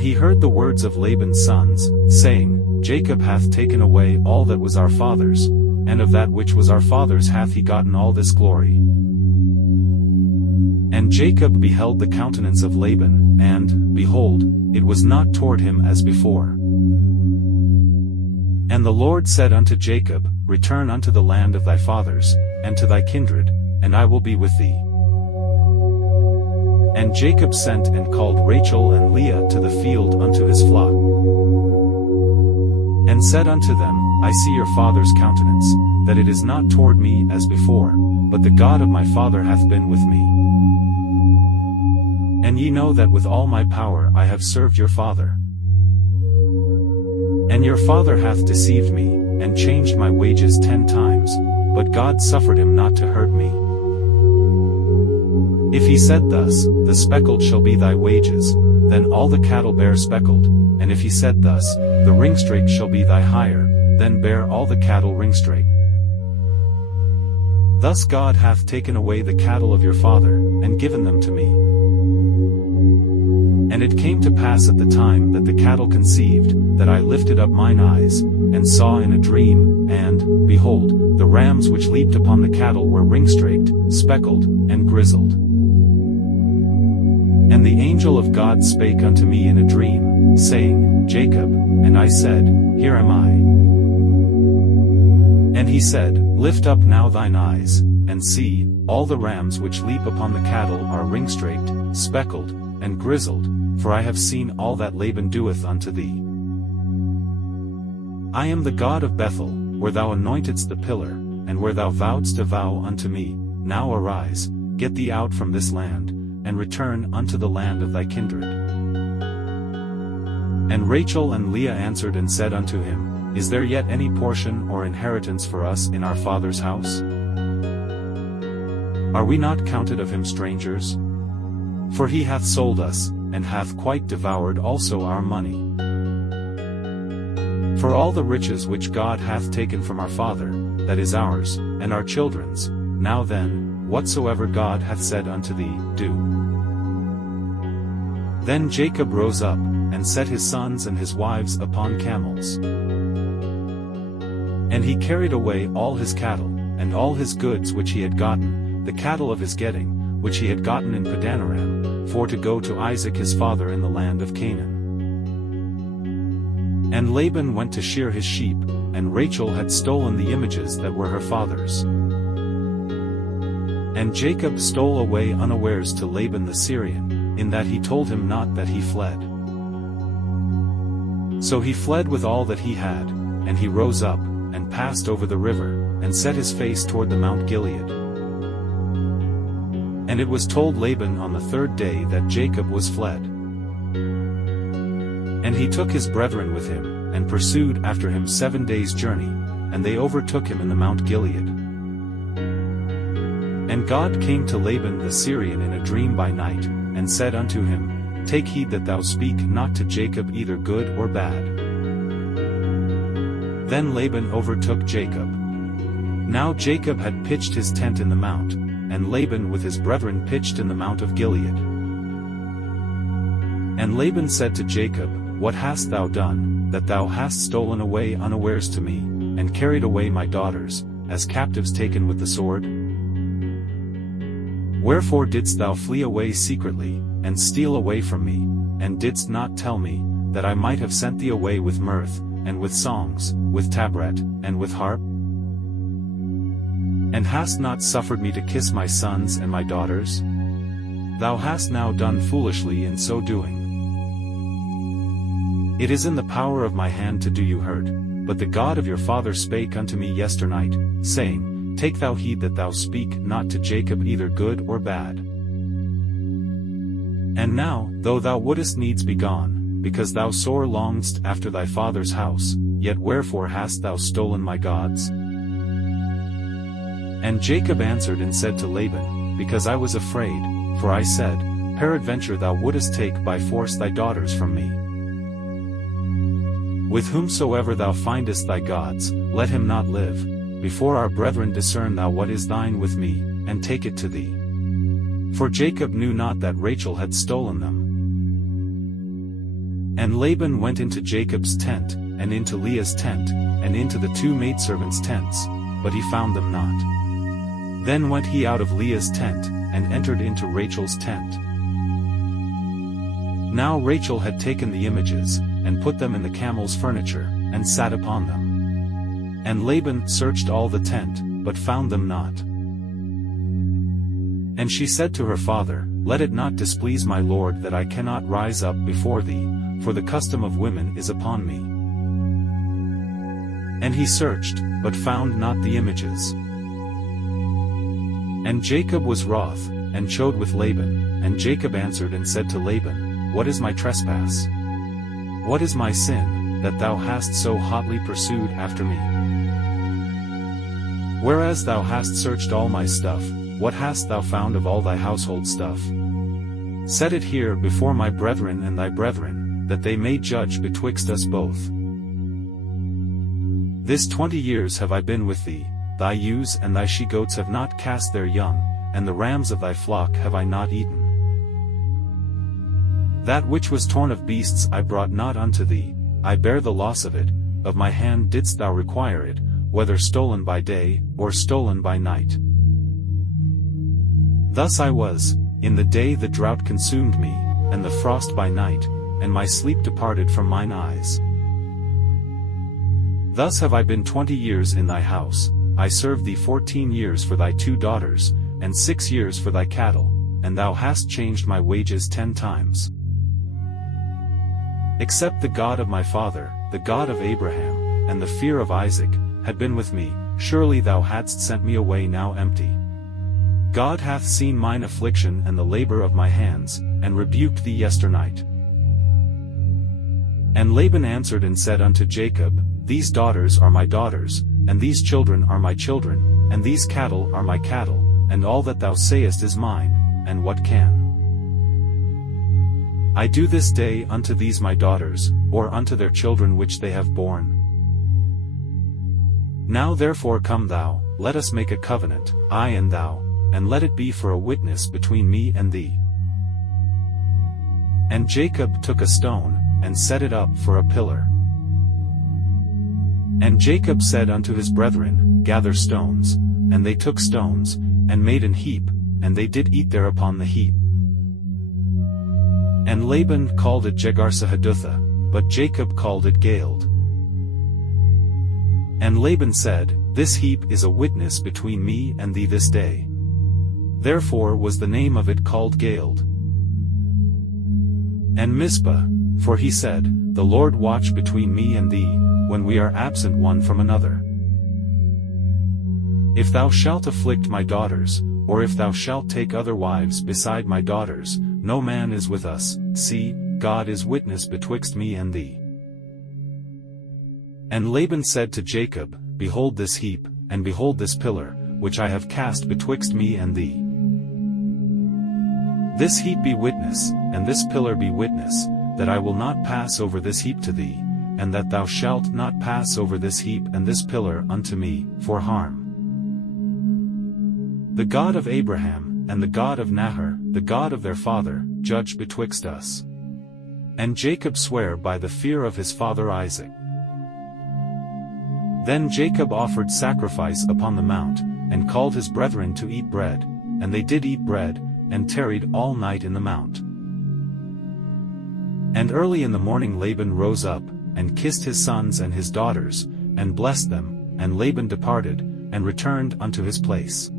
he heard the words of Laban's sons, saying, Jacob hath taken away all that was our father's, and of that which was our father's hath he gotten all this glory. And Jacob beheld the countenance of Laban, and, behold, it was not toward him as before. And the Lord said unto Jacob, Return unto the land of thy fathers, and to thy kindred, and I will be with thee. And Jacob sent and called Rachel and Leah to the field unto his flock, and said unto them, I see your father's countenance, that it is not toward me as before, but the God of my father hath been with me. And ye know that with all my power I have served your father. And your father hath deceived me, and changed my wages 10 times, but God suffered him not to hurt me. If he said thus, The speckled shall be thy wages, then all the cattle bear speckled, and if he said thus, The ringstraight shall be thy hire, then bear all the cattle ringstraight. Thus God hath taken away the cattle of your father, and given them to me. And it came to pass at the time that the cattle conceived, that I lifted up mine eyes, and saw in a dream, and, behold, the rams which leaped upon the cattle were ringstraked, speckled, and grizzled. And the angel of God spake unto me in a dream, saying, Jacob, and I said, Here am I. And he said, Lift up now thine eyes, and see, all the rams which leap upon the cattle are ringstraked, speckled, and grizzled, for I have seen all that Laban doeth unto thee. I am the God of Bethel, where thou anointedst the pillar, and where thou vowedst a vow unto me. Now arise, get thee out from this land, and return unto the land of thy kindred. And Rachel and Leah answered and said unto him, Is there yet any portion or inheritance for us in our father's house? Are we not counted of him strangers? For he hath sold us, and hath quite devoured also our money. For all the riches which God hath taken from our father, that is ours, and our children's, now then, whatsoever God hath said unto thee, do. Then Jacob rose up, and set his sons and his wives upon camels. And he carried away all his cattle, and all his goods which he had gotten, the cattle of his getting, which he had gotten in Padanaram, for to go to Isaac his father in the land of Canaan. And Laban went to shear his sheep, and Rachel had stolen the images that were her father's. And Jacob stole away unawares to Laban the Syrian, in that he told him not that he fled. So he fled with all that he had, and he rose up, and passed over the river, and set his face toward the Mount Gilead. And it was told Laban on the 3rd day that Jacob was fled. And he took his brethren with him, and pursued after him 7 days' journey, and they overtook him in the Mount Gilead. And God came to Laban the Syrian in a dream by night, and said unto him, Take heed that thou speak not to Jacob either good or bad. Then Laban overtook Jacob. Now Jacob had pitched his tent in the mount, and Laban with his brethren pitched in the Mount of Gilead. And Laban said to Jacob, What hast thou done, that thou hast stolen away unawares to me, and carried away my daughters, as captives taken with the sword? Wherefore didst thou flee away secretly, and steal away from me, and didst not tell me, that I might have sent thee away with mirth, and with songs, with tabret, and with harp? And hast not suffered me to kiss my sons and my daughters? Thou hast now done foolishly in so doing. It is in the power of my hand to do you hurt, but the God of your father spake unto me yesternight, saying, Take thou heed that thou speak not to Jacob either good or bad. And now, though thou wouldest needs be gone, because thou sore longedst after thy father's house, yet wherefore hast thou stolen my gods? And Jacob answered and said to Laban, Because I was afraid, for I said, Peradventure thou wouldest take by force thy daughters from me. With whomsoever thou findest thy gods, let him not live. Before our brethren discern thou what is thine with me, and take it to thee. For Jacob knew not that Rachel had stolen them. And Laban went into Jacob's tent, and into Leah's tent, and into the 2 maidservants' tents, but he found them not. Then went he out of Leah's tent, and entered into Rachel's tent. Now Rachel had taken the images, and put them in the camel's furniture, and sat upon them. And Laban searched all the tent, but found them not. And she said to her father, Let it not displease my lord that I cannot rise up before thee, for the custom of women is upon me. And he searched, but found not the images. And Jacob was wroth, and chode with Laban, and Jacob answered and said to Laban, What is my trespass? What is my sin, that thou hast so hotly pursued after me? Whereas thou hast searched all my stuff, what hast thou found of all thy household stuff? Set it here before my brethren and thy brethren, that they may judge betwixt us both. This 20 years have I been with thee, thy ewes and thy she-goats have not cast their young, and the rams of thy flock have I not eaten. That which was torn of beasts I brought not unto thee, I bear the loss of it, of my hand didst thou require it, whether stolen by day, or stolen by night. Thus I was, in the day the drought consumed me, and the frost by night, and my sleep departed from mine eyes. Thus have I been 20 years in thy house, I served thee 14 years for thy 2 daughters, and 6 years for thy cattle, and thou hast changed my wages 10 times. Except the God of my father, the God of Abraham, and the fear of Isaac, had been with me, surely thou hadst sent me away now empty. God hath seen mine affliction and the labor of my hands, and rebuked thee yesternight. And Laban answered and said unto Jacob, These daughters are my daughters, and these children are my children, and these cattle are my cattle, and all that thou sayest is mine, and what can I do this day unto these my daughters, or unto their children which they have borne? Now therefore come thou, let us make a covenant, I and thou, and let it be for a witness between me and thee. And Jacob took a stone, and set it up for a pillar. And Jacob said unto his brethren, Gather stones, and they took stones, and made an heap, and they did eat thereupon the heap. And Laban called it Jegar-sahadutha, but Jacob called it Beheld. And Laban said, This heap is a witness between me and thee this day. Therefore was the name of it called Beheld. And Mizpah, for he said, The Lord watch between me and thee, when we are absent one from another. If thou shalt afflict my daughters, or if thou shalt take other wives beside my daughters, no man is with us, see, God is witness betwixt me and thee. And Laban said to Jacob, Behold this heap, and behold this pillar, which I have cast betwixt me and thee. This heap be witness, and this pillar be witness, that I will not pass over this heap to thee, and that thou shalt not pass over this heap and this pillar unto me, for harm. The God of Abraham, and the God of Nahor, the God of their father, judge betwixt us. And Jacob sware by the fear of his father Isaac. Then Jacob offered sacrifice upon the mount, and called his brethren to eat bread, and they did eat bread, and tarried all night in the mount. And early in the morning Laban rose up, and kissed his sons and his daughters, and blessed them, and Laban departed, and returned unto his place.